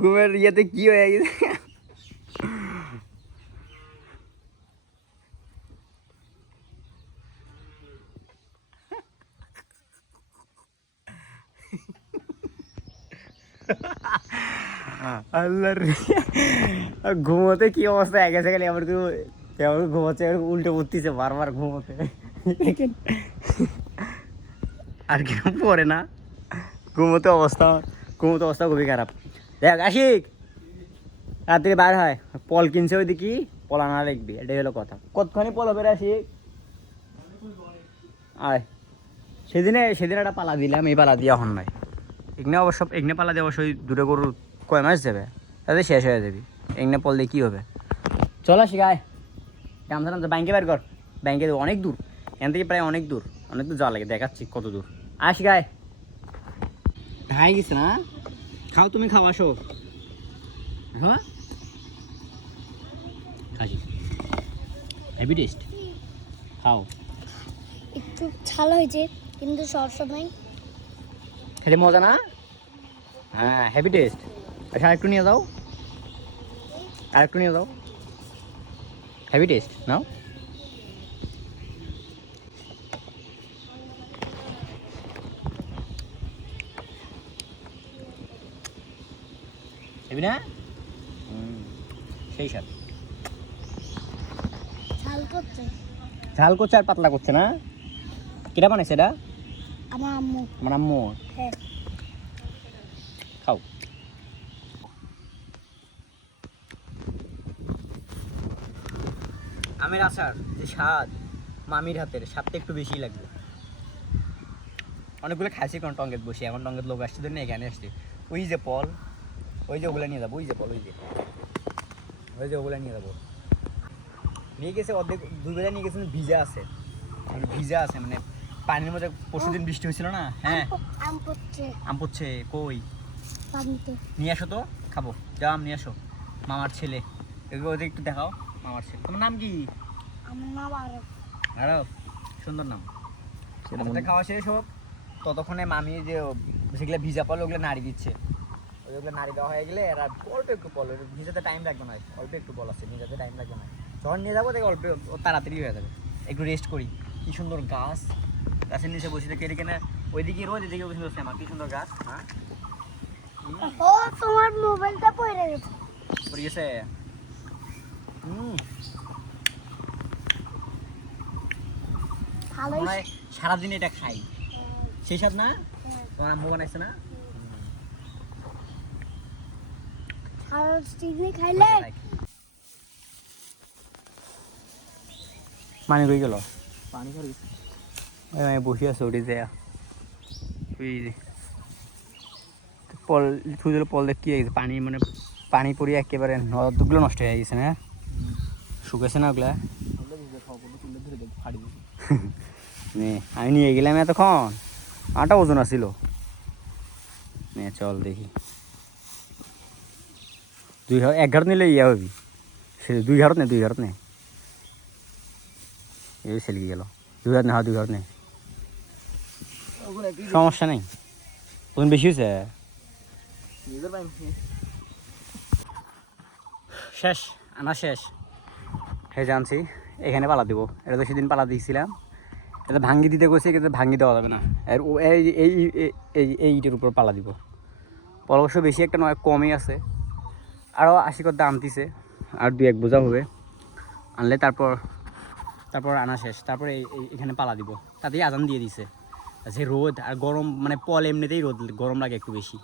ঘুমের ইয়েতে কি হয়ে গেছে আল্লাহ রে ঘুমোতে কি অবস্থা হয়ে গেছে খালি আমার কেমন ঘুমোচ্ছে উল্টে উঠতেছে বারবার ঘুমোতে আর কেউ পরে না ঘুমোতে অবস্থা খুবই খারাপ। দেখ আশিক রাত্রে বার হয় পল কিনছে ওই দেখি পল আনা লিখবি, এটাই হলো কথা। কতখানি পল হবে রে আশিক? আয় সেদিন একটা পালা দিলাম, এই পালা দিয়ে এখন নাই। এগনে পালা দিয়ে অবশ্যই দূরে গরুর কয় মাস যাবে, তাদের শেষ হয়ে যাবি। এগনে পল দিয়ে কী হবে? চল আশিক আয়, গামছা টামছা ব্যাংকে বের কর। ব্যাংকে অনেক দূর, এখান থেকে প্রায় অনেক দূর যাওয়া লাগে, দেখাচ্ছি কত দূর। আশিক আয়, হাই গেছে না? খাও, তুমি খাও, আসো। হ্যাঁ হেভি টেস্ট, খাও। একটু ঝাল হয়েছে কিন্তু সব সময় খেলে মজা না? হ্যাঁ হেভি টেস্ট। আচ্ছা আরেকটু নিয়ে যাও, হেভি টেস্ট নাও। হেভি না? সেই স্বাদ। ঝাল করছে আর পাতলা করছে না? কিটা বানাইছে এটা? আমার আম্মু। আমার আম্মু। হ্যাঁ খাও। আমের আচার যে স্বাদ, মামির হাতের স্বাদটা একটু বেশি লাগবে। অনেকগুলো খাইছি কারণ টঙ্গেত বসে, এখন টঙ্গেত লোক আসছে জন্য এখানে আসছে। ওই যে পল, ওই যে ওগুলো নিয়ে যাবো, ওই যে ওগুলো নিয়ে যাবো। নিয়ে গেছে অর্ধেক, দুই বেলা নিয়ে গেছে, ভিজা আছে মানে পানির মধ্যে পরশুদিন বৃষ্টি হয়েছিল না? হ্যাঁ আম পড়ছে কই? নিয়ে আসো তো, খাবো। যাও আম নিয়ে আসো। মামার ছেলে, এগুলো ওদের একটু দেখাও। মামার ছেলে, তোমার নাম কি? আমার নাম আরব। আরব, সুন্দর নাম। সেটা খাওয়া শেষ হোক, ততক্ষণে মামি যে যেগুলো ভিজা পল ওগুলো নাড়ি দিচ্ছে। ওইগুলো নাড়ি দেওয়া হয়ে গেলে এরা অল্প একটু পল, ভিজাতে টাইম লাগবে না, অল্প একটু পল আছে, ভিজাতে টাইম লাগবে না। যখন নিয়ে যাবো দেখে অল্প তাড়াতাড়ি হয়ে যাবে। একটু রেস্ট করি। কি সুন্দর গাছ, গাছের নিচে বসে থেকে এখানে ওইদিকে রোদ, এদিকে বসে বসে আমার কি সুন্দর গাছ। হ্যাঁ ও তোমার মোবাইলটা পড়ে গেছে। পড়ে গেছে। ভালো সারাদিন এটা খাই, সেই স্বাদ না? তোমার আম্মু বানাইছে না? খাইলে পানি কই গেল? পানি বসে আছে ওটি যে পল থুই পল দেখ কি হয়েছে, পানি মানে পানি পড়ে একেবারে নদগুলো নষ্ট হয়ে গেছে না? শুকেছে না ওগুলা? আমি নিয়ে গেলাম এতক্ষণ, 8টা ওজন আসছিল। চল দেখি, 1 ঘাট নিলে ইয়া হবি, সে 2 ঘাট নেই, এই ছেলে গেল 2 ঘাট নেই, 2 ঘাট নেই, সমস্যা নেই। ওজন বেশি হয়েছে। শেষ, আনা শেষ। হ্যাঁ জানছি, এখানে পালা দিব। এটা তো সেদিন পালা দিয়েছিলাম, এটা ভাঙ্গি দিতে গেছে, কিন্তু ভাঙ্গি দেওয়া যাবে না। আর এইটার উপর পালা দিব। অবশ্য বেশি একটা নয়, কমই আছে। আরও 80 করে দাম দিছে, আর 2-1 বোঝা হবে আনলে। তারপর আনা শেষ, তারপরে এখানে পালা দিব। তাতেই আজান দিয়ে দিছে। যে রোদ আর গরম, মানে পল এমনিতেই রোদ গরম লাগে একটু বেশি।